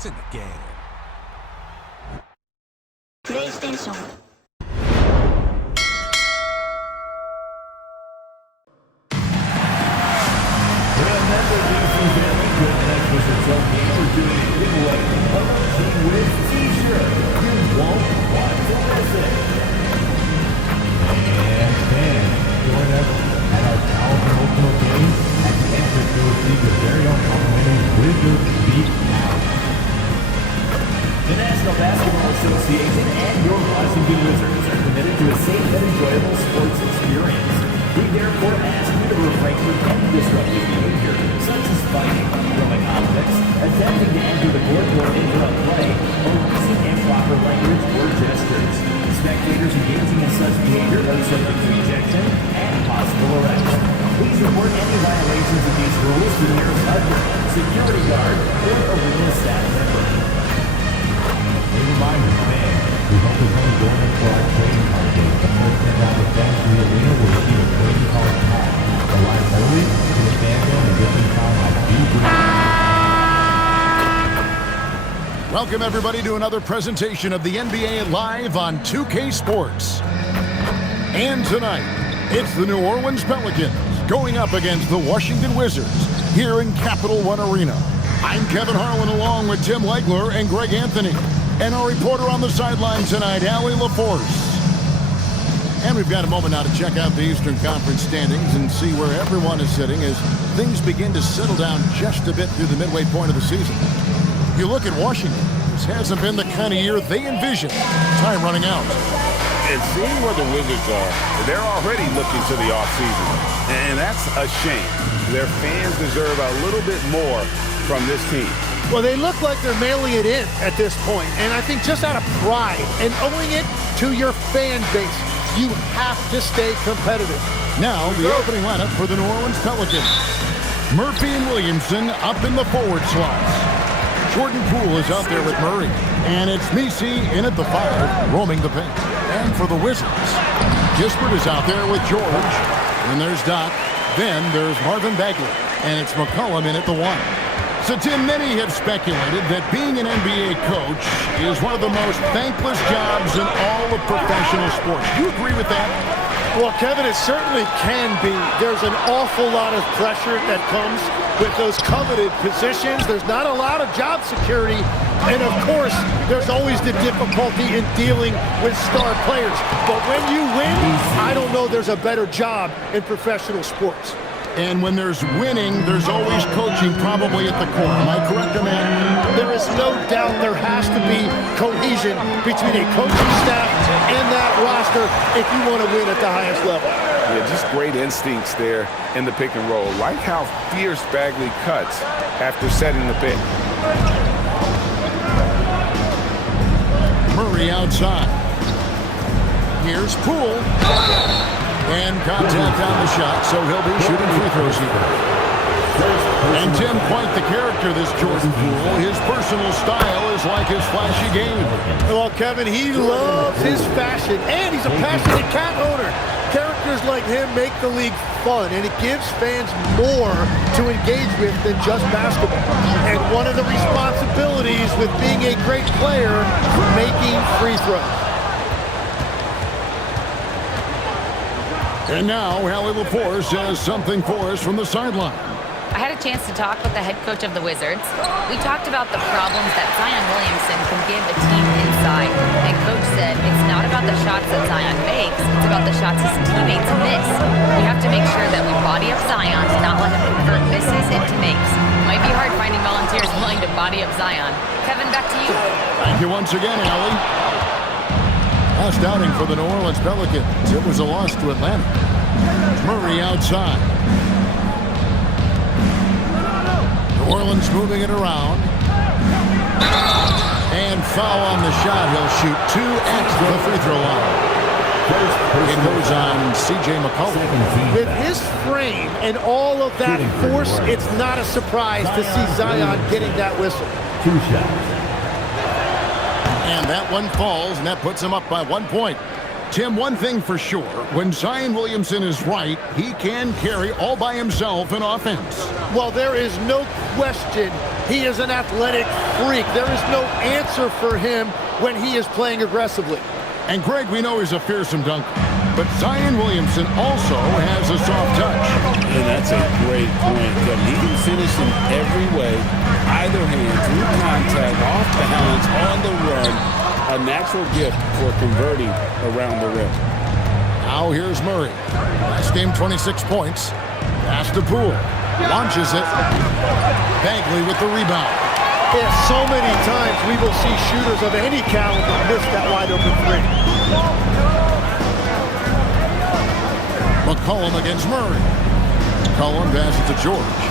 It's in the game. PlayStation. Remember, DC family, good Christmas and some games are doing a giveaway of a Team Wiz t-shirt. You won't want to miss it. And fans, join us at our powerful ultimate game at the entrance to receive your very own complimentary Wizard Beat Out. The National Basketball Association and your Washington Wizards are committed to a safe and enjoyable sports experience. We therefore ask you to refrain from any disruptive behavior, such as fighting, throwing objects, attempting to enter the court or interrupt play, or using improper language or gestures. Spectators engaging in such behavior are subject to ejection and possible arrest. Please report any violations of these rules to the nearest usher, security guard, or arena staff member. A reminder, fans, we hope to come join us for our trading card game. The first 10,000 fans in the arena will receive a trading card pack. Arrive early to the fan zone and get them found like you. Welcome everybody to another presentation of the NBA Live on 2K Sports. And tonight, it's the New Orleans Pelicans going up against the Washington Wizards here in Capital One Arena. I'm Kevin Harlan along with Tim Legler and Greg Anthony. And our reporter on the sideline tonight, Allie LaForce. And we've got a moment now to check out the Eastern Conference standings and see where everyone is sitting as things begin to settle down just a bit through the midway point of the season. You look at Washington, this hasn't been the kind of year they envisioned. Time running out. And seeing where the Wizards are, they're already looking to the offseason. And that's a shame. Their fans deserve a little bit more from this team. Well, they look like they're mailing it in at this point, and I think just out of pride and owing it to your fan base, you have to stay competitive. Now, the opening lineup for the New Orleans Pelicans. Murphy and Williamson up in the forward slots. Jordan Poole is out there with Murray, and it's Messi in at the 5, roaming the paint. And for the Wizards, Kispert is out there with George, and there's Doc. Then there's Marvin Bagley, and it's McCollum in at the 1. So, Tim, many have speculated that being an NBA coach is one of the most thankless jobs in all of professional sports. Do you agree with that? Well, Kevin, it certainly can be. There's an awful lot of pressure that comes with those coveted positions. There's not a lot of job security. And, of course, there's always the difficulty in dealing with star players. But when you win, I don't know there's a better job in professional sports. And when there's winning, there's always coaching probably at the core. Am I correct on that? There is no doubt there has to be cohesion between a coaching staff and that roster if you want to win at the highest level. Yeah, just great instincts there in the pick and roll. Like how fierce Bagley cuts after setting the pick. Murray outside. Here's Poole. And contact on the shot, so he'll be shooting free throws here. And Tim, quite the character, this Jordan Poole. His personal style is like his flashy game. Well, Kevin, he loves his fashion, and he's a passionate cat owner. Characters like him make the league fun, and it gives fans more to engage with than just basketball. And one of the responsibilities with being a great player, making free throws. And now, Allie LaForce has something for us from the sideline. I had a chance to talk with the head coach of the Wizards. We talked about the problems that Zion Williamson can give a team inside. And Coach said it's not about the shots that Zion makes, it's about the shots his teammates miss. We have to make sure that we body up Zion to not let him convert misses into makes. Might be hard finding volunteers willing to body up Zion. Kevin, back to you. Thank you once again, Allie. Last outing for the New Orleans Pelicans. It was a loss to Atlanta. Murray outside. New Orleans moving it around. And foul on the shot. He'll shoot 2 at the free throw line. It goes on C.J. McCollum. With his frame and all of that force, it's not a surprise to see Zion getting that whistle. 2 shots. And that one falls, and that puts him up by 1 point. Tim, one thing for sure, when Zion Williamson is right, he can carry all by himself in offense. Well, there is no question he is an athletic freak. There is no answer for him when he is playing aggressively. And Greg, we know he's a fearsome dunker, but Zion Williamson also has a soft touch. And that's a great point, Kevin. He can finish in every way, either hand, through contact, off balance, on the run. A natural gift for converting around the rim. Now here's Murray. Last game, 26 points. Pass to Poole. Launches it. Bagley with the rebound. Yeah, so many times we will see shooters of any caliber miss that wide open three. McCollum against Murray. McCollum passes to George.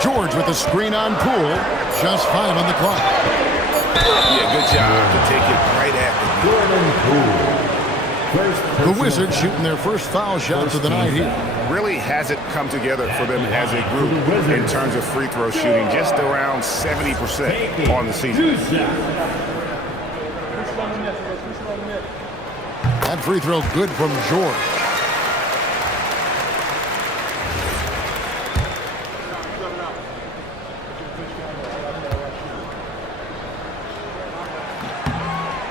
George with the screen on Poole. Just 5 on the clock. Yeah, good job to take it right at The Wizards shooting their first foul shots of the night here. really hasn't come together for them as a group in terms of free throw shooting, just around 70% on the season. That free throw good from George.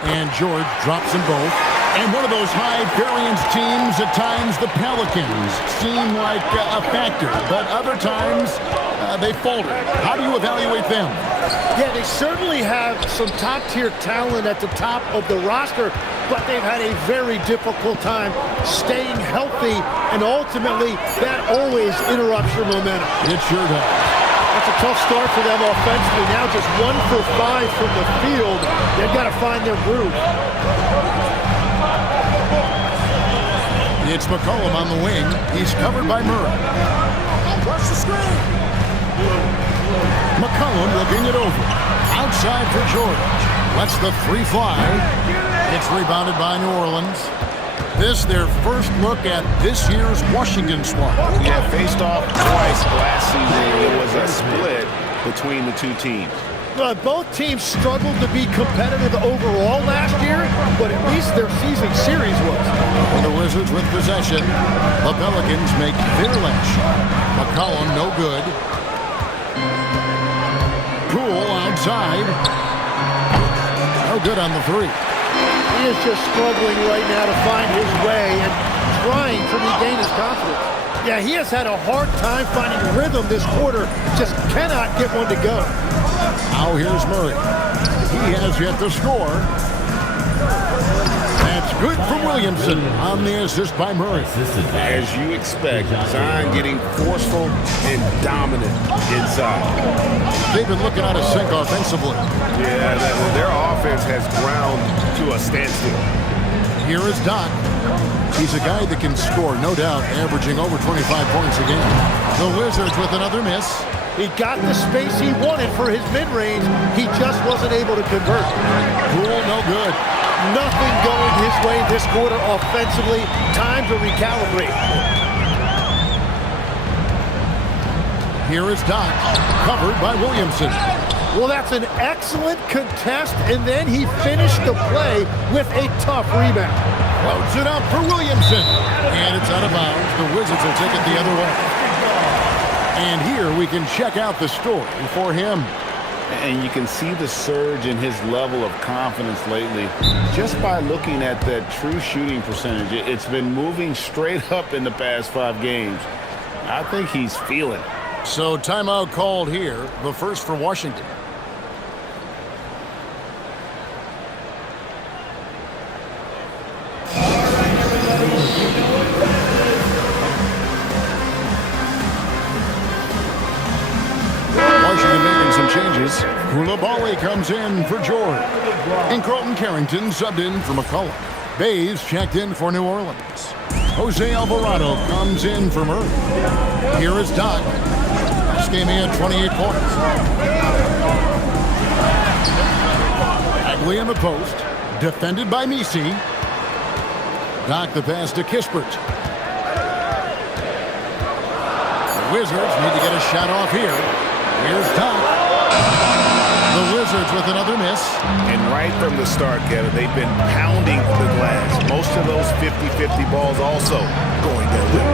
And George drops them both. And one of those high-variance teams, at times the Pelicans seem like a factor, but other times they falter. How do you evaluate them? Yeah, they certainly have some top-tier talent at the top of the roster, but they've had a very difficult time staying healthy, and ultimately that always interrupts your momentum. It sure does. That's a tough start for them offensively. Now just 1 for 5 from the field. They've got to find their groove. It's McCollum on the wing. He's covered by Murray. Rush the screen. McCollum looking it over. Outside for George. Lets the three fly. It's rebounded by New Orleans. This their first look at this year's Washington squad. Yeah, faced off twice last season. It was a split between the two teams. Both teams struggled to be competitive overall last year, but at least their season series was. And the Wizards with possession. The Pelicans make their last shot. McCollum no good. Poole outside. No good on the three. He is just struggling right now to find his way and trying to regain his confidence. Yeah, he has had a hard time finding rhythm this quarter. Just cannot get one to go. Now here's Murray. He has yet to score. That's good from Williamson on the assist by Murray. As you expect, Zion getting forceful and dominant inside. They've been looking out of sync offensively. Yeah, their offense has ground to a standstill. Here is Doc. He's a guy that can score, no doubt, averaging over 25 points a game. The Wizards with another miss. He got the space he wanted for his mid-range. He just wasn't able to convert. Poole no good. Nothing going his way this quarter offensively. Time to recalibrate. Here is Doc, covered by Williamson. Well, that's an excellent contest, and then he finished the play with a tough rebound. Floats it up for Williamson. And it's out of bounds. The Wizards will take it the other way. And here we can check out the story for him. And you can see the surge in his level of confidence lately just by looking at that true shooting percentage. It's been moving straight up in the past 5 games. I think he's feeling it. So timeout called here, the first for Washington. Changes. Koulibaly comes in for George. And Carlton Carrington subbed in for McCollum. Bays checked in for New Orleans. Jose Alvarado comes in for Murray. Here is Doc. Last game he had 28 points. Bagley in the post. Defended by Misi. Doc the pass to Kispert. The Wizards need to get a shot off here. Here's Doc. The Wizards with another miss. And right from the start, Kevin, they've been pounding the glass. Most of those 50-50 balls also going their way.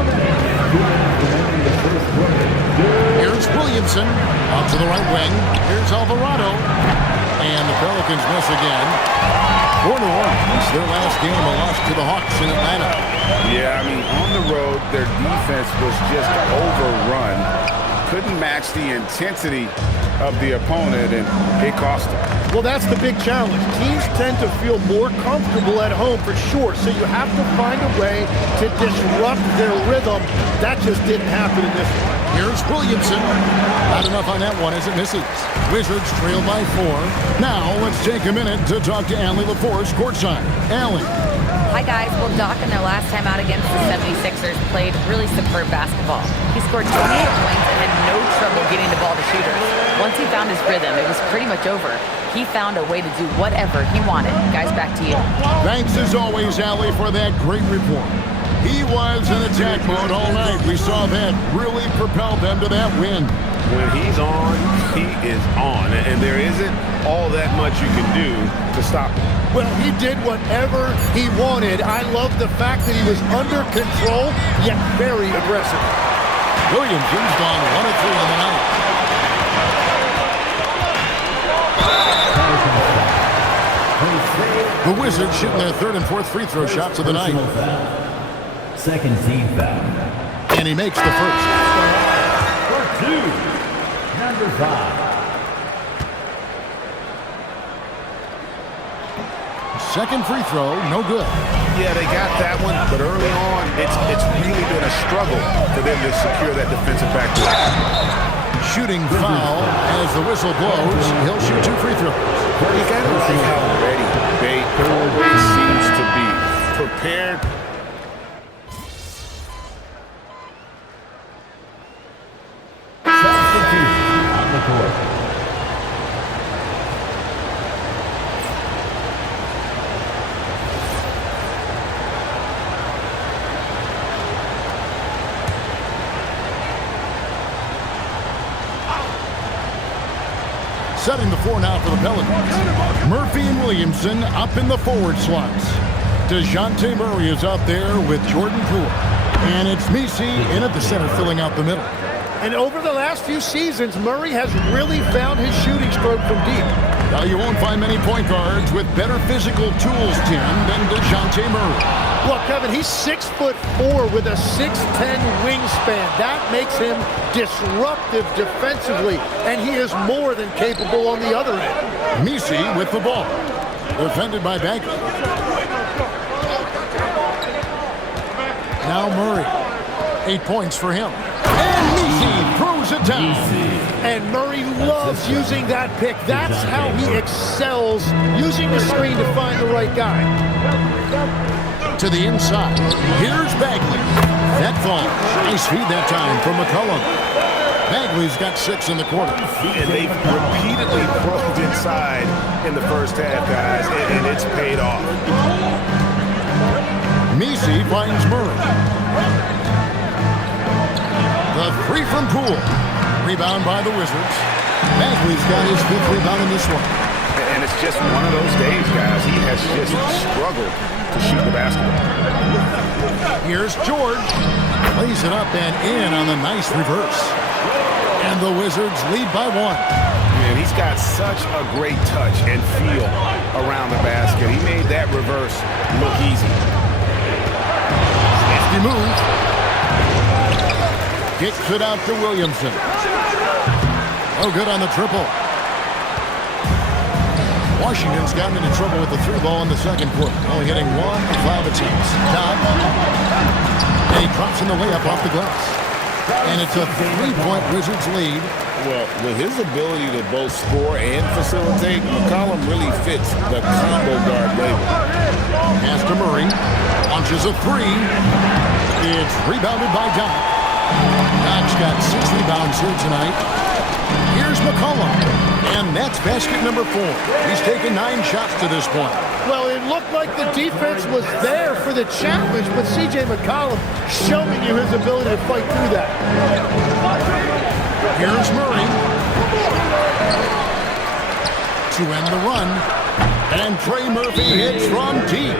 Here's Williamson out to the right wing. Here's Alvarado. And the Pelicans miss again. For New Orleans, their last game, a loss to the Hawks in Atlanta. Yeah, I mean, on the road, their defense was just overrun. Couldn't match the intensity of the opponent, and it cost them. Well, that's the big challenge. Teams tend to feel more comfortable at home for sure, so you have to find a way to disrupt their rhythm. That just didn't happen in this one. Here's Williamson. Not enough on that one as it misses. Wizards trail by 4. Now let's take a minute to talk to Allie LaForce courtside. Allie. Hi, guys. Well, Doc, in their last time out against the 76ers, played really superb basketball. He scored 28 points and had no trouble getting the ball to shooters. Once he found his rhythm, it was pretty much over. He found a way to do whatever he wanted. Guys, back to you. Thanks as always, Allie, for that great report. He was in attack mode all night. We saw that really propelled them to that win. When he's on, he is on. And there isn't all that much you can do to stop him. Well, he did whatever he wanted. I love the fact that he was under control, yet very aggressive. Williamson's gone 1 of 3 on the night. The Wizards shooting their 3rd and 4th free throw shots of the night. Second team foul. And he makes the first. For 2, number 5. Second free throw, no good. Yeah, they got that one, but early on, it's really been a struggle for them to secure that defensive backcourt. Shooting foul as the whistle blows. He'll shoot 2 free throws. You got to see how ready they always seems to be. Prepared. Substitute on the court. Setting the floor now for the Pelicans. Murphy and Williamson up in the forward slots. DeJounte Murray is out there with Jordan Poole. And it's Messi in at the center filling out the middle. And over the last few seasons, Murray has really found his shooting stroke from deep. Now you won't find many point guards with better physical tools, Tim, than DeJounte Murray. Well, Kevin, he's 6'4" with a 6'10" wingspan. That makes him disruptive defensively, and he is more than capable on the other end. Messi with the ball. Defended by Bagley. Now Murray. 8 points for him. And Messi throws it down. And Murray loves using that pick. That's how he excels, using the screen to find the right guy. To the inside. Here's Bagley. That falls. Nice feed that time from McCollum. Bagley's got 6 in the quarter. And they've repeatedly probed inside in the first half, guys, and it's paid off. Messi finds Murray. The 3 from Poole. Rebound by the Wizards. Bagley's got his 5th rebound in this one. And it's just one of those days, guys. He has just struggled to shoot the basketball. Here's George. Lays it up and in on the nice reverse. And the Wizards lead by 1. Man, he's got such a great touch and feel around the basket. He made that reverse look easy. Nifty move. Kicks it out to Williamson. Oh, good on the triple. Washington's gotten into trouble with the 3 ball in the second quarter, only hitting 1 of 5 attempts. Dodd. And he drops in the layup off the glass. And it's a 3-point Wizards lead. Well, with his ability to both score and facilitate, McCollum really fits the combo guard label. Pass to Murray. Launches a 3. It's rebounded by Dodd. Dodd's got 6 rebounds here tonight. Here's McCollum. And that's basket number 4. He's taken 9 shots to this point. Well, it looked like the defense was there for the challenge, but C.J. McCollum showing you his ability to fight through that. Here's Murray. to end the run. And Trey Murphy hits from deep.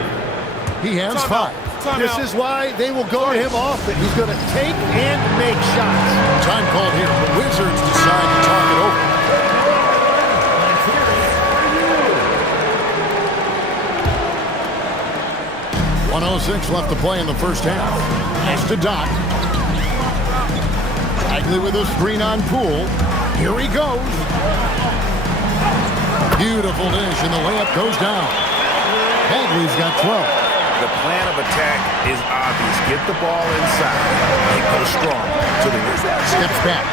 He has 5. This is why they will go to him often. He's going to take and make shots. Time called here. The Wizards decide to talk it over. 1:06 left to play in the first half. It's to Dot. Bagley with a screen on Poole. Here he goes. Beautiful dish, and the layup goes down. Bagley's got 12. The plan of attack is obvious. Get the ball inside and go strong to the Wizards. Steps back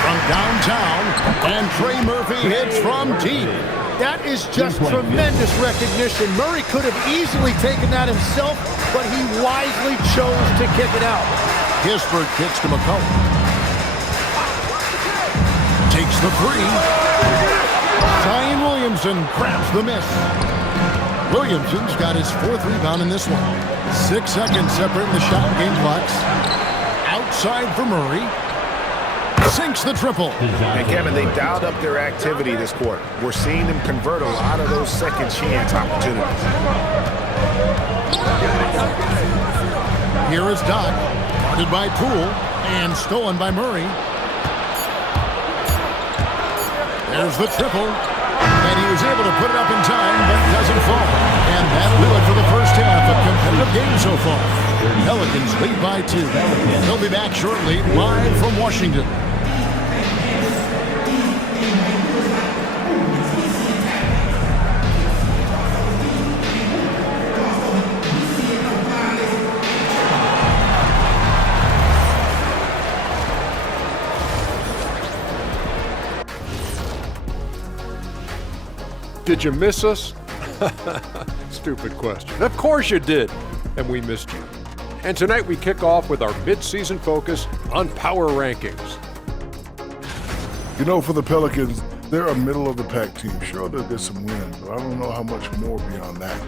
from downtown, and Trey Murphy hits from deep. That is just tremendous recognition. Murray could have easily taken that himself, but he wisely chose to kick it out. Kispert kicks to McCullough. Takes the 3. Zion Williamson grabs the miss. Williamson's got his 4th rebound in this one. 6 seconds separating the shot and game clocks. Outside for Murray. Sinks the triple. And Kevin, they dialed up their activity this quarter. We're seeing them convert a lot of those second chance opportunities. Here is Doc, guarded by Poole and stolen by Murray. There's the triple. And he was able to put it up in time, but doesn't fall. And that'll do it for the first half. A competitive game so far. Pelicans lead by 2. They'll be back shortly, live from Washington. Did you miss us? Stupid question. Of course you did, and we missed you. And tonight we kick off with our mid-season focus on power rankings. You know, for the Pelicans, they're a middle-of-the-pack team. Sure, they'll get some wins, but I don't know how much more beyond that.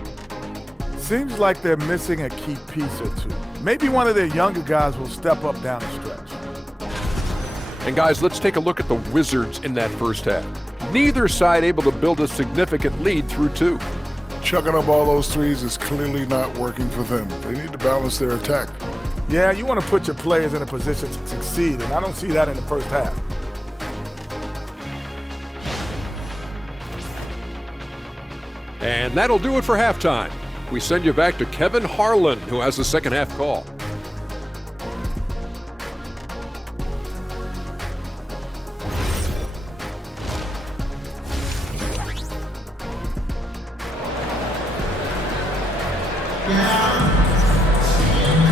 Seems like they're missing a key piece or two. Maybe one of their younger guys will step up down the stretch. And guys, let's take a look at the Wizards in that first half. Neither side able to build a significant lead through 2. Chucking up all those threes is clearly not working for them. They need to balance their attack. Yeah, you want to put your players in a position to succeed, and I don't see that in the first half. And that'll do it for halftime. We send you back to Kevin Harlan, who has the second half call.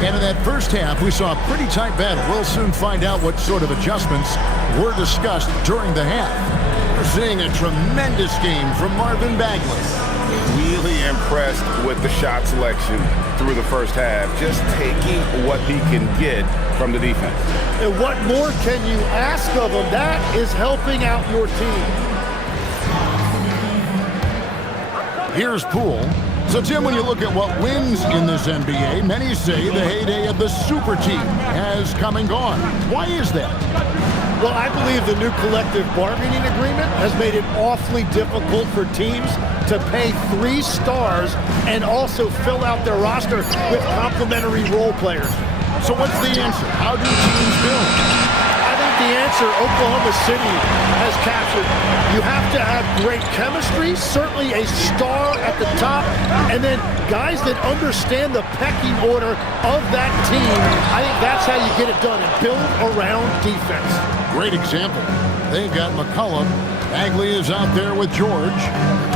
And in that first half, we saw a pretty tight battle. We'll soon find out what sort of adjustments were discussed during the half. We're seeing a tremendous game from Marvin Bagley. Really impressed with the shot selection through the first half. Just taking what he can get from the defense. And what more can you ask of him? That is helping out your team. Here's Poole. So, Tim, when you look at what wins in this NBA, many say the heyday of the super team has come and gone. Why is that? Well, I believe the new collective bargaining agreement has made it awfully difficult for teams to pay 3 stars and also fill out their roster with complementary role players. So what's the answer? How do teams build? I think the answer Oklahoma City has captured. You have to have great chemistry, certainly a star at the top, and then guys that understand the pecking order of that team. I think that's how you get it done, and build around defense. Great example. They've got McCollum. Bagley is out there with George.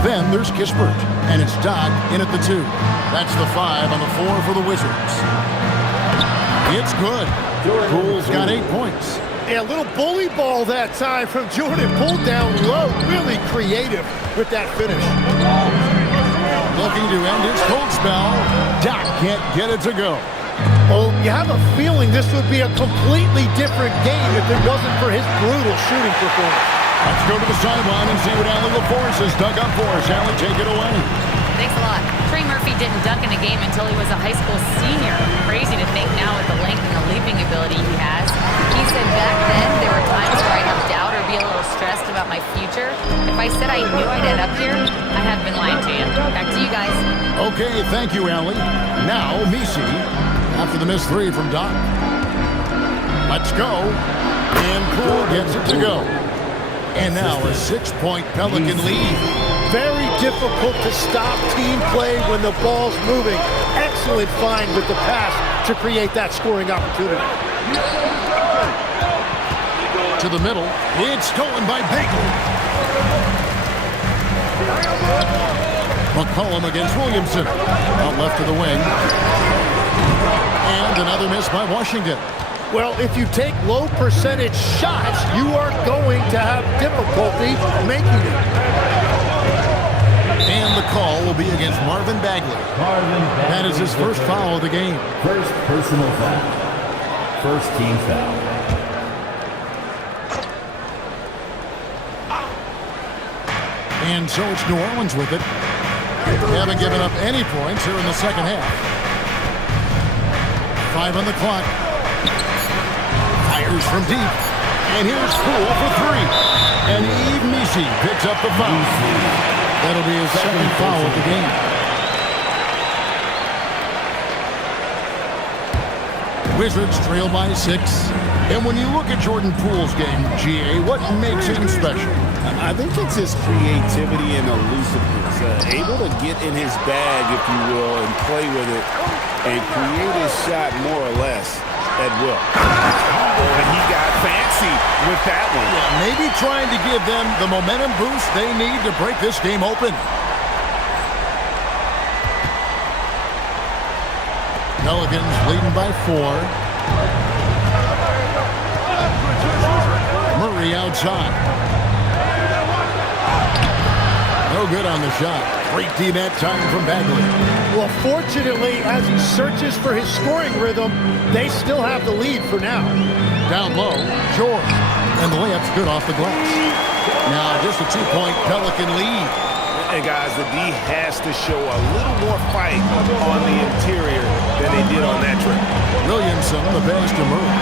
Then there's Kispert, and it's Doc in at the 2. That's the 5 on the 4 for the Wizards. It's good. Poole's got 8 points. Yeah, a little bully ball that time from Jordan. Pulled down low. Really creative with that finish. Looking to end his cold spell. Doc can't get it to go. Oh, you have a feeling this would be a completely different game if it wasn't for his brutal shooting performance. Let's go to the sideline and see what Allie LaForce has dug up for us. Allie, take it away. Thanks a lot. Trey Murphy didn't dunk in a game until he was a high school senior. Crazy to think now with the length and the leaping ability he has. He said back then there were times where I'd have doubt or be a little stressed about my future. If I said I knew I'd end up here, I have been lying to you. Back to you guys. Okay, thank you, Allie. Now, Misi, after the missed three from Doc. Let's go. And Poole gets it to go. And now a 6-point Pelican lead. Very difficult to stop team play when the ball's moving. Excellent find with the pass to create that scoring opportunity. To the middle. It's stolen by Bagley. McCollum against Williamson. Out left to the wing. And another miss by Washington. Well, if you take low percentage shots, you are going to have difficulty making it. And the call will be against Marvin Bagley. That is his first foul of the game. First personal foul. First team foul. And so it's New Orleans with it. They haven't given up any points here in the second half. 5 on the clock. Fires from deep. And here's Poole for 3. And Yves Misi picks up the foul. That'll be his second foul of the game. Wizards trail by 6. And when you look at Jordan Poole's game, GA, what makes him special? I think it's his creativity and elusiveness. Able to get in his bag, if you will, and play with it and create his shot more or less at will. Oh, and he got fancy with that one. Yeah, maybe trying to give them the momentum boost they need to break this game open. Pelicans leading by 4. Murray outside. No good on the shot. Great D that time from Bagley. Well, fortunately, as he searches for his scoring rhythm, they still have the lead for now. Down low, George. And the layup's good off the glass. Now just a 2-point Pelican lead. And guys, the D has to show a little more fight on the interior than they did on that trip. Williamson, the pass to Murray.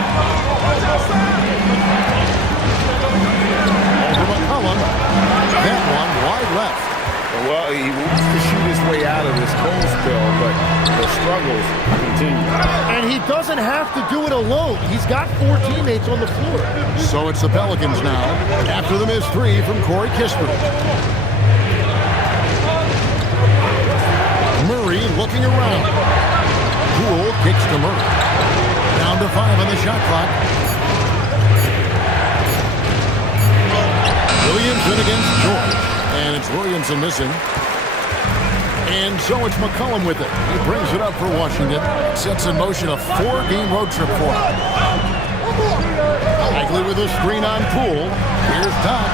Over McCollum. That one wide left. Well, he wants to shoot his way out of this cold spell, but the struggles continue. And he doesn't have to do it alone. He's got 4 teammates on the floor. So it's the Pelicans now, after the missed 3 from Corey Kispert. Murray looking around. Poole kicks to Murray. Down to 5 on the shot clock. Williamson against George. And it's Williamson missing. And so it's McCollum with it. He brings it up for Washington. Sets in motion a 4-game road trip for him. Bagley with a screen on Poole. Here's Doc.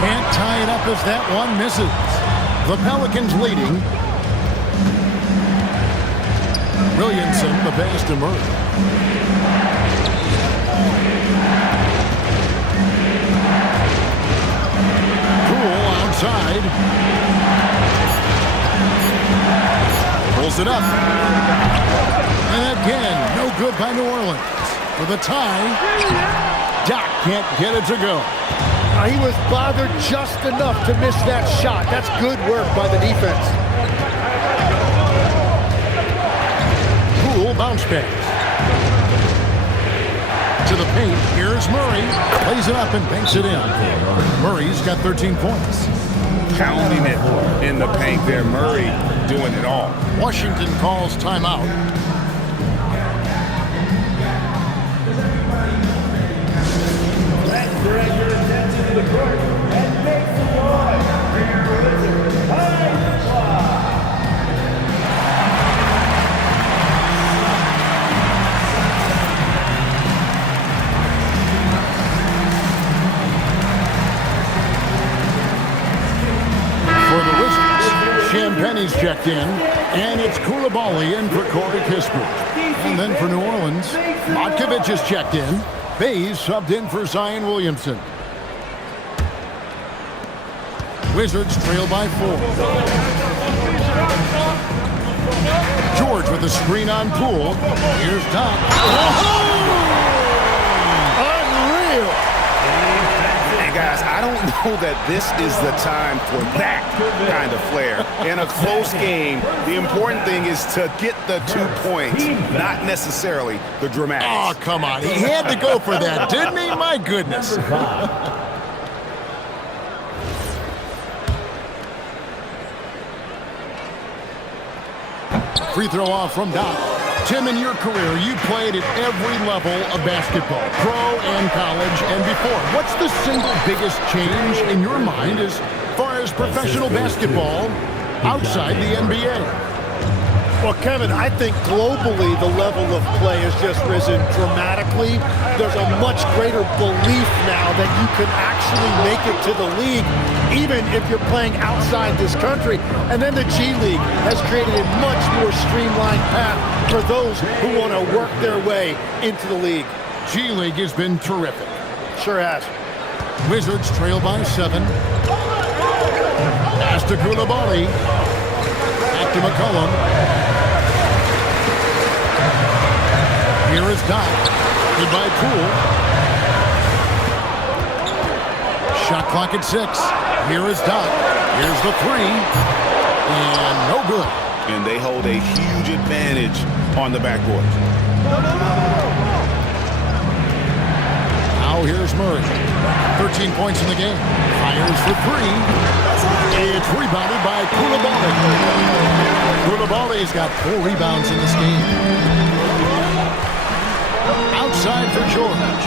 Can't tie it up as that one misses. The Pelicans leading. Williamson, the pass to Murray. Poole outside. Pulls it up. And again, no good by New Orleans. For the tie, Doc can't get it to go. He was bothered just enough to miss that shot. That's good work by the defense. Poole bounce pass. To the paint, here's Murray. Plays it up and banks it in. Murray's got 13 points. Pounding it in the paint there. Murray doing it all. Washington calls timeout. Let's direct your attention to the court and make some noise for your Wizards. For the Wizards, Champagne's checked in, and it's Koulibaly in for Corey Kispert. And then for New Orleans, Matkovic is checked in. Bays subbed in for Zion Williamson. Wizards trail by 4. George with a screen on Poole. Here's Doc. Unreal. Hey guys, I don't know that this is the time for that kind of flair. In a close game, the important thing is to get the 2 points, not necessarily the dramatics. Oh, come on. He had to go for that, didn't he? My goodness. Free throw off from Dot. Tim, in your career, you played at every level of basketball, pro and college and before. What's the single biggest change in your mind as far as professional basketball outside the NBA? Well, Kevin, I think globally the level of play has just risen dramatically. There's a much greater belief now that you can actually make it to the league, even if you're playing outside this country. And then the G League has created a much more streamlined path for those who want to work their way into the league. G League has been terrific. Sure has. Wizards trail by 7. Pass to Koulibaly. Back to McCollum. Here is Dot. Hit by Poole. Shot clock at 6. Here is Dot. Here's the 3. And no good. And they hold a huge advantage on the backboard. Now here's Murray. 13 points in the game. Fires for 3. It's rebounded by Koulibaly. Koulibaly's got 4 rebounds in this game. Outside for George.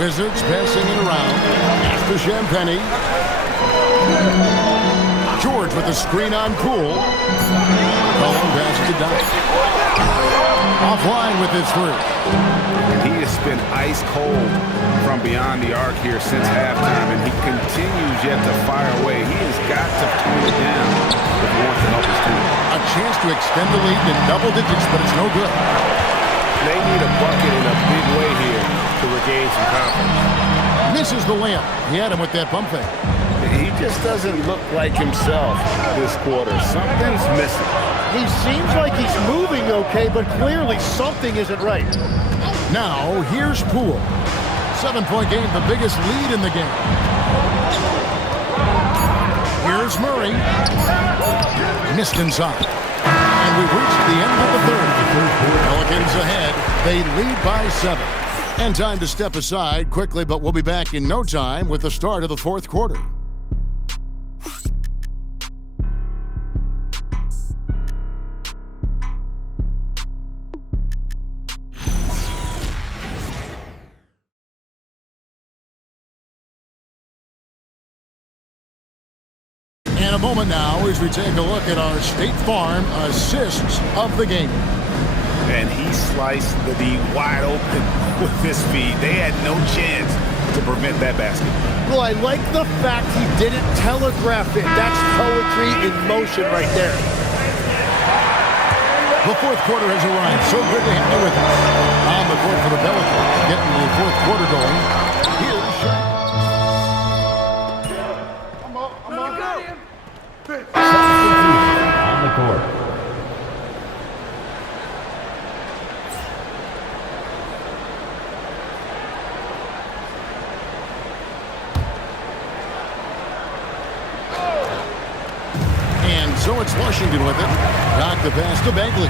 Wizards passing it around. Pass to Champagny. George with a screen on Poole. Cullen pass to Dot. Offline with his 3. And he has been ice cold from beyond the arc here since halftime, and he continues yet to fire away. He has got to tone it down if he wants to help his team. A chance to extend the lead in double digits, but it's no good. They need a bucket in a big way here to regain some confidence. Misses the layup. He had him with that bump fake. He just doesn't look like himself this quarter. Something's missing. He seems like he's moving okay, but clearly something isn't right. Now, here's Poole. 7-point game, the biggest lead in the game. Here's Murray. Missed inside. And we've reached the end of the third. Pelicans ahead. They lead by 7. And time to step aside quickly, but we'll be back in no time with the start of the fourth quarter. In a moment now as we take a look at our State Farm assists of the game. And he sliced the D wide open with his feet. They had no chance to prevent that basket. Well, I like the fact he didn't telegraph it. That's poetry in motion right there. The fourth quarter has arrived. So good to have you with us. On the court for the Pelicans, getting the fourth quarter going. Here's On the court. And so it's Washington with it. Knock the pass to Bagley.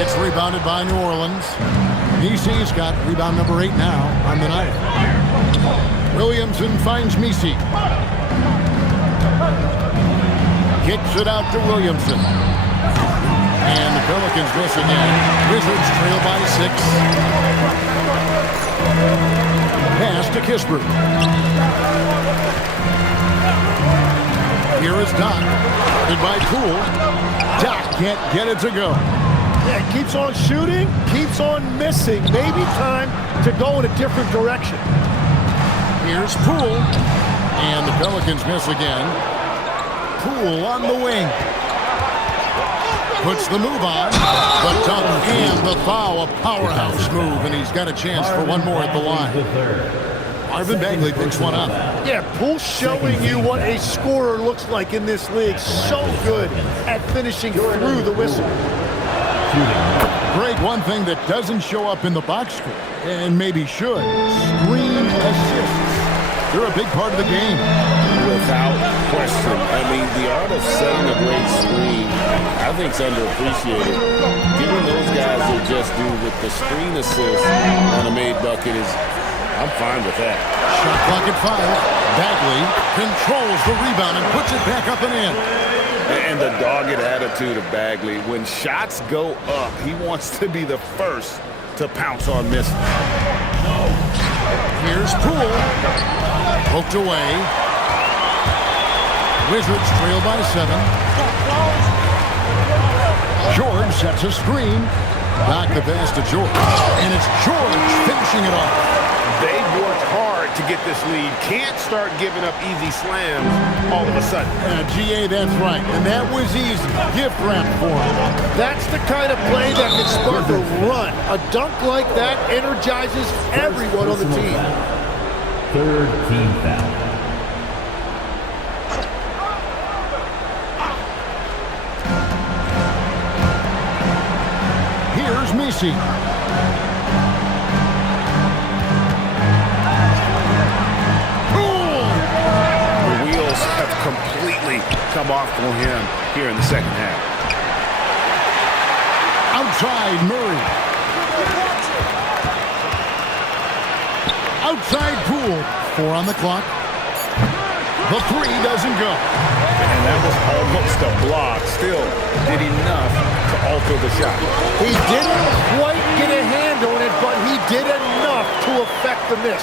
It's rebounded by New Orleans. DC's got rebound number 8 now on the night. Williamson finds Misi. Kicks it out to Williamson. And the Pelicans miss again. Wizards trail by 6. Pass to Kispert. Here is Dot. Guarded by Poole. Dot can't get it to go. Yeah, keeps on shooting, keeps on missing. Maybe time to go in a different direction. Here's Poole. And the Pelicans miss again. Poole on the wing. Puts the move on. The dunk and the foul. A powerhouse move. And he's got a chance for one more at the line. Marvin Bagley picks one up. Yeah, Poole showing you what a scorer looks like in this league. So good at finishing through the whistle. Shooting. Greg, one thing that doesn't show up in the box score, and maybe should, screen assists. They're a big part of the game. Without question. I mean, the art of setting a great screen, I think, is underappreciated. Giving those guys their just due with the screen assist on a made bucket is, I'm fine with that. Shot clock at 5. Bagley controls the rebound and puts it back up and in. And the dogged attitude of Bagley. When shots go up, he wants to be the first to pounce on misses. Here's Poole. Poked away. Wizards trail by 7. George sets a screen. Back the pass to George. And it's George finishing it off. They've worked hard to get this lead. Can't start giving up easy slams all of a sudden. GA, that's right. And that was easy. Gift wrap for him. That's the kind of play that can spark a run. A dunk like that energizes everyone on the team. Third team foul. Here's Missy. The wheels have completely come off for him here in the second half. Outside Murray. Outside Poole. 4 on the clock. The 3 doesn't go. And that was almost a block. Still did enough to alter the shot. He didn't quite get a hand on it, but he did enough to affect the miss.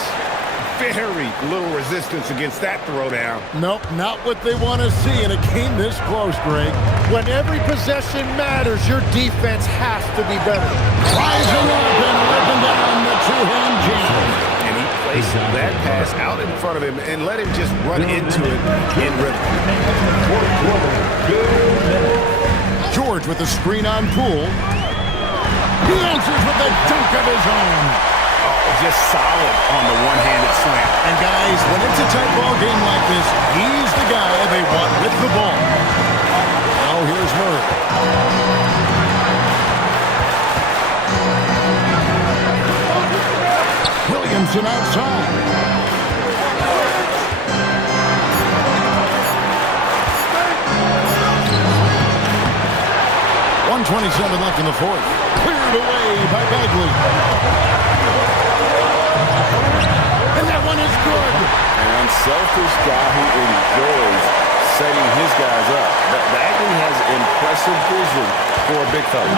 Very little resistance against that throwdown. Nope, not what they want to see in a game this close, Greg. When every possession matters, your defense has to be better. Rising up and ripping down the two-hand jam. And he placed that pass out in front of him and let him just run into it in rhythm. George with the screen on Poole. He answers with a dunk of his own. Just solid on the one-handed slam. And guys, when it's a tight ball game like this, he's the guy they want with the ball. Now here's Murray. Williamson outside. .127 left in the fourth. Cleared away by Bagley. And that one is good. An unselfish guy who enjoys setting his guys up. But Bagley has impressive vision for a big fella.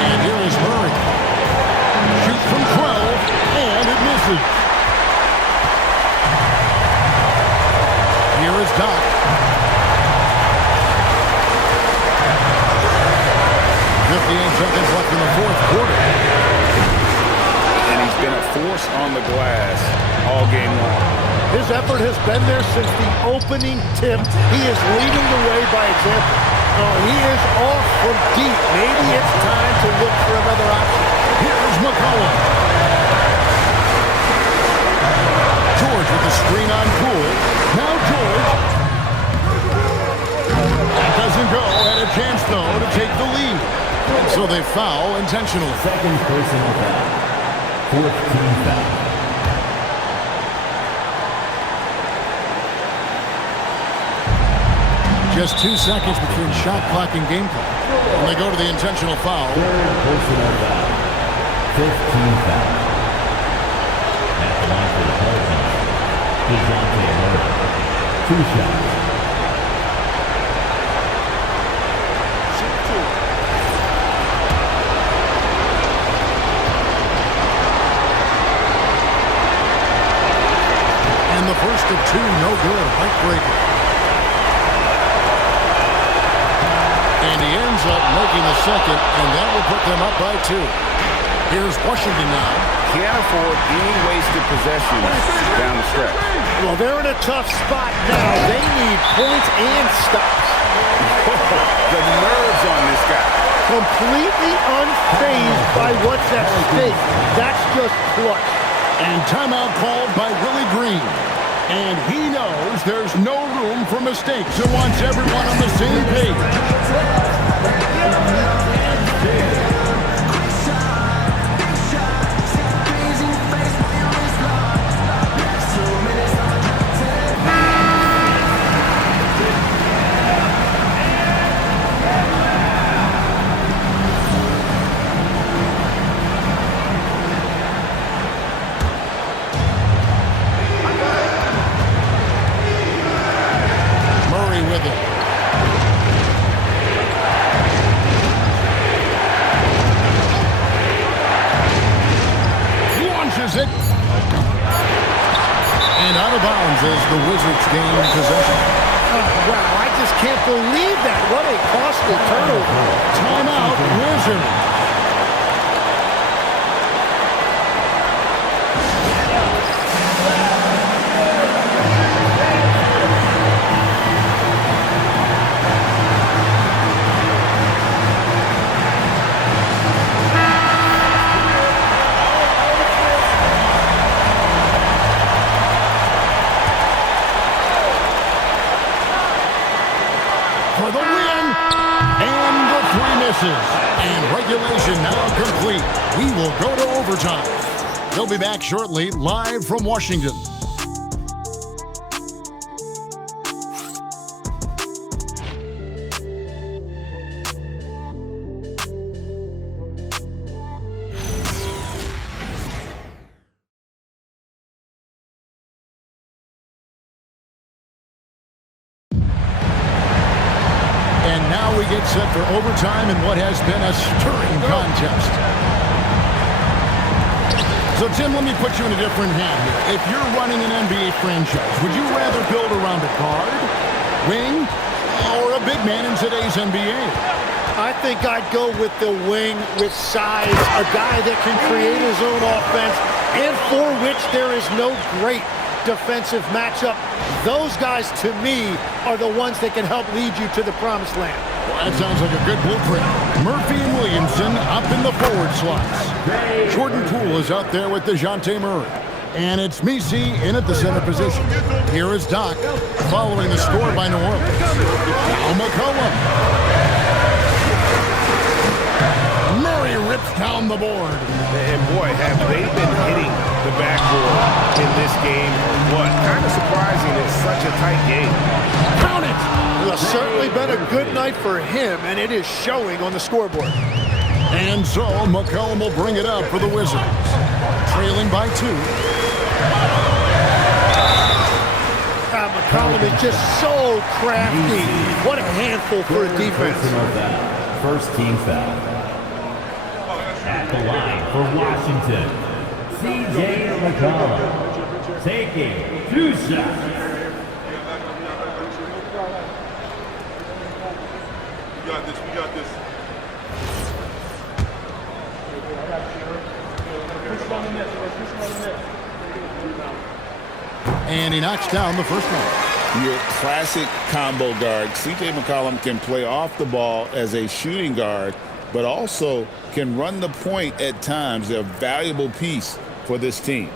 And here is Murray. Shoots from 12, and it misses. Here is Doc. 58 seconds left in the fourth quarter. And he's been a force on the glass all game long. His effort has been there since the opening tip. He is leading the way by example. Oh, he is off from deep. Maybe it's time to look for another option. Here's McCollum. George with the screen on Poole. Now George. That doesn't go. Had a chance, though, to take the lead. And so they foul intentionally. Second personal foul. Fourth team foul. Just 2 seconds between shot clock and game clock. And they go to the intentional foul. Third personal foul. Fifth team foul. At the line for the Pelicans, DeJounte Murray. 2 shots. And the first of 2, no good. Heartbreaker. And he ends up making the second, and that will put them up by 2. Here's Washington now. Can't afford any wasted possessions down the stretch. Well, they're in a tough spot now. They need points and stops. The nerves on this guy. Completely unfazed by what's at stake. That's just clutch. And timeout called by Willie Green. And he knows there's no room for mistakes and wants everyone on the same page. With it. Launches it. And out of bounds as the Wizards gain possession. Oh, wow, I just can't believe that. What a costly turnover. Timeout, Wizards. For the win, and the three misses. And regulation now complete. We will go to overtime. They'll be back shortly, live from Washington. And now we get set for overtime in what has been a stirring contest. So, Tim, let me put you in a different hand here. If you're running an NBA franchise, would you rather build around a guard, wing, or a big man in today's NBA? I think I'd go with the wing with size, a guy that can create his own offense and for which there is no great defensive matchup. Those guys, to me, are the ones that can help lead you to the promised land. Well, that sounds like a good blueprint. Murphy and Williamson up in the forward slots. Jordan Poole is out there with DeJounte Murray. And it's Messi in at the center position. Here is Doc, following the score by New Orleans. Now McCollum. Murray rips down the board. And boy, have they been hitting the backboard in this game or what? Kind of surprising it's such a tight game. Count it! Well, certainly been a good night for him, and it is showing on the scoreboard. And so McCollum will bring it up for the Wizards. Trailing by 2. McCollum is just so crafty. What a handful for a defense. First team foul. At the line for Washington, C.J. McCollum taking 2 shots. We got this. And he knocks down the first one. Your classic combo guard. C.J. McCollum can play off the ball as a shooting guard, but also can run the point at times. They're a valuable piece for this team.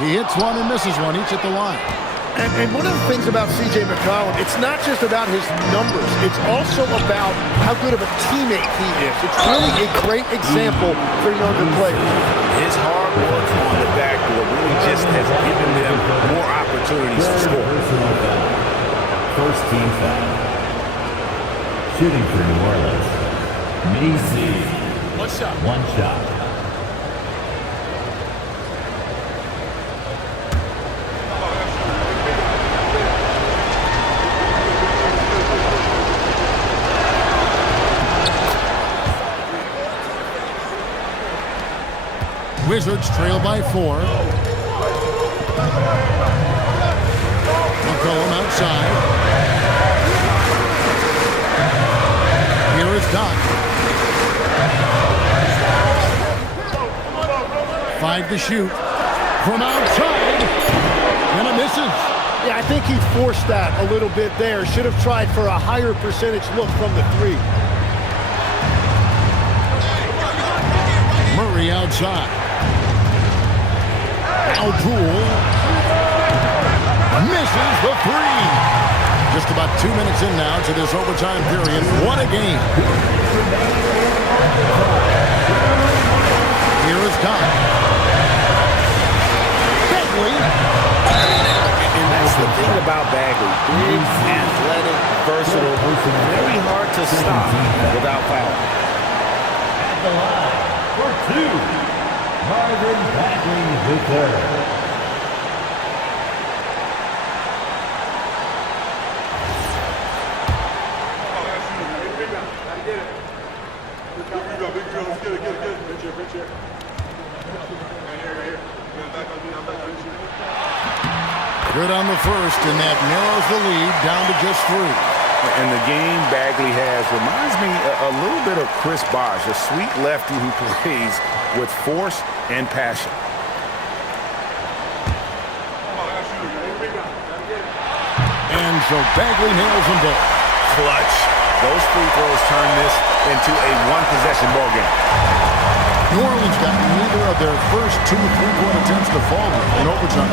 He hits one and misses one, each at the line. And one of the things about C.J. McCollum, it's not just about his numbers. It's also about how good of a teammate he is. It's really a great example for younger players. His hard work on the backboard really just has given them more opportunities to score. First team foul. Shooting for New Orleans, Messi. One shot. Wizards trail by 4. McCollum outside. Here is Doc. 5 to shoot. From outside. And it misses. Yeah, I think he forced that a little bit there. Should have tried for a higher percentage look from the three. Murray outside. Now Poole misses the three. Just about 2 minutes in now to this overtime period. What a game. Here is Don. Bagley. And that's the thing about Bagley. Big, athletic, versatile. Very hard to stop without foul. At the line for two, Marvin Bagley III. Good on the first, and that narrows the lead down to just 3. And the game Bagley has reminds me a little bit of Chris Bosh, a sweet lefty who plays with force and passion. And so Bagley nails them both. Clutch. Those free throws turn this into a one-possession ball game. New Orleans got neither of their first 2 3-point attempts to fall in overtime.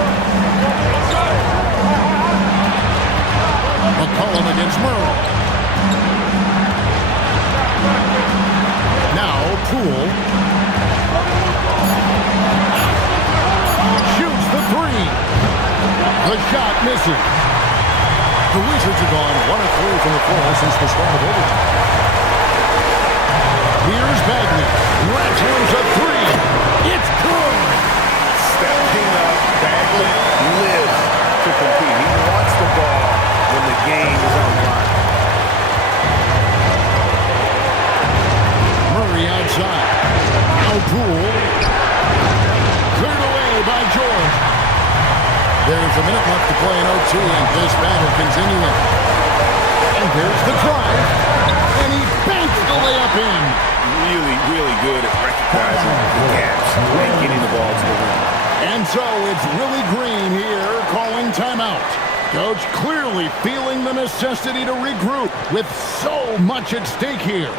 McCollum against Murray. Now Poole shoots the 3. The shot misses. The Wizards have gone 1 of 3 from the floor since the start of overtime. Here's Bagley. Right hands a 3. It's good. Stepping up, Bagley lives to compete. He wants the ball when the game is on the line. Murray outside. Now Poole. Cleared away by George. There's a minute left to play in OT, and this battle continuing. And there's the drive. And he banks the layup in. Really, really good at recognizing the gaps and getting the ball to the rim. And so it's Willie Green here calling timeout. Coach clearly feeling the necessity to regroup with so much at stake here.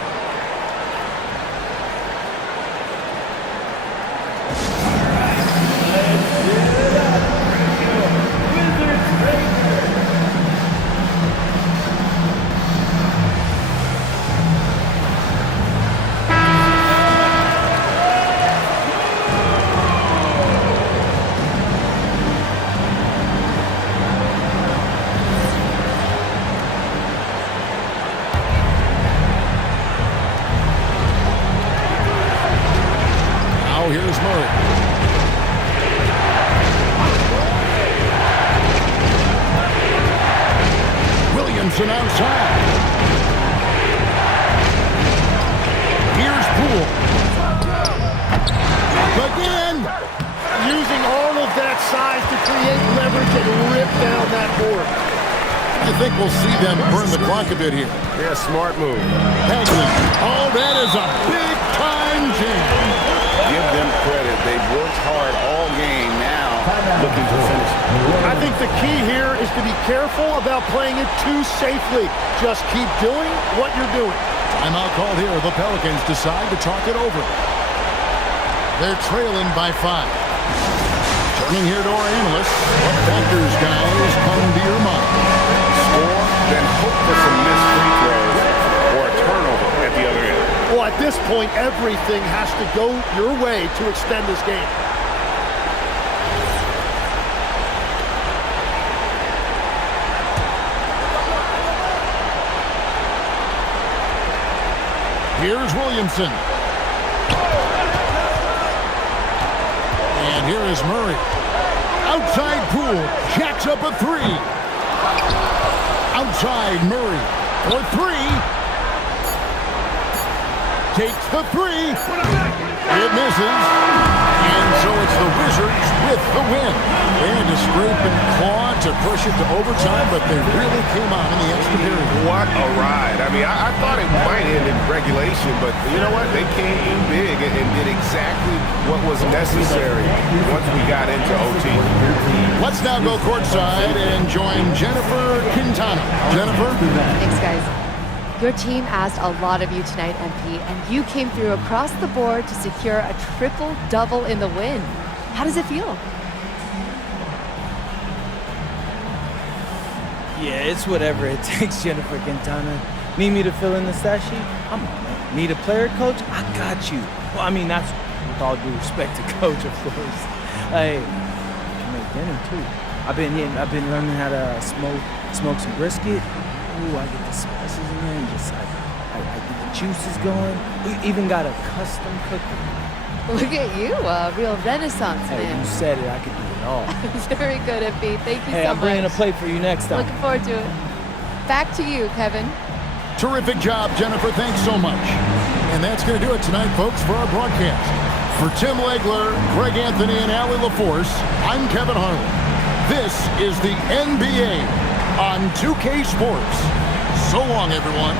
Here's Murray. Williamson outside. Here's Poole. Again. Using all of that size to create leverage and rip down that board. I think we'll see them burn the clock a bit here. Yeah, smart move. Bagley. Oh, that is a big-time jam. Give them credit. They've worked hard all game now, looking to finish. I think the key here is to be careful about playing it too safely. Just keep doing what you're doing. Timeout called here. The Pelicans decide to talk it over. They're trailing by 5. Turning here to our analysts. What factors, guys, come to your mind? Score, then hope for some missed free throws or a turnover at the other end. Well, at this point, everything has to go your way to extend this game. Here's Williamson. And here is Murray. Outside Poole. Jacks up a 3. Outside Murray for 3. Takes the 3. It misses. And so it's the Wizards with with the win. They had to scrape and claw to push it to overtime, but they really came on in the extra period. What a ride. I mean, I thought it might end in regulation, but you know what? They came in big and did exactly what was necessary once we got into OT. Let's now go courtside and join Jennifer Quintana. Jennifer? Thanks, guys. Your team asked a lot of you tonight, MP, and you came through across the board to secure a triple-double in the win. How does it feel? Yeah, it's whatever it takes, Jennifer Quintana. Need me to fill in the stat sheet? Come on, man. Need a player coach? I got you. Well, I mean, that's with all due respect to coach, of course. Hey, I can make dinner too. I've been learning how to smoke some brisket. Ooh, I get the spices in there and just I get the juices going. We even got a custom cooker. Look at you, a real renaissance Hey, man. you said it. I could do it all. Very good, MP. Thank you so much. Hey, I'm bringing a plate for you next time. Looking forward to it. Back to you, Kevin. Terrific job, Jennifer. Thanks so much. And that's going to do it tonight, folks, for our broadcast. For Tim Legler, Greg Anthony, and Allie LaForce, I'm Kevin Harlan. This is the NBA on 2K Sports. So long, everyone.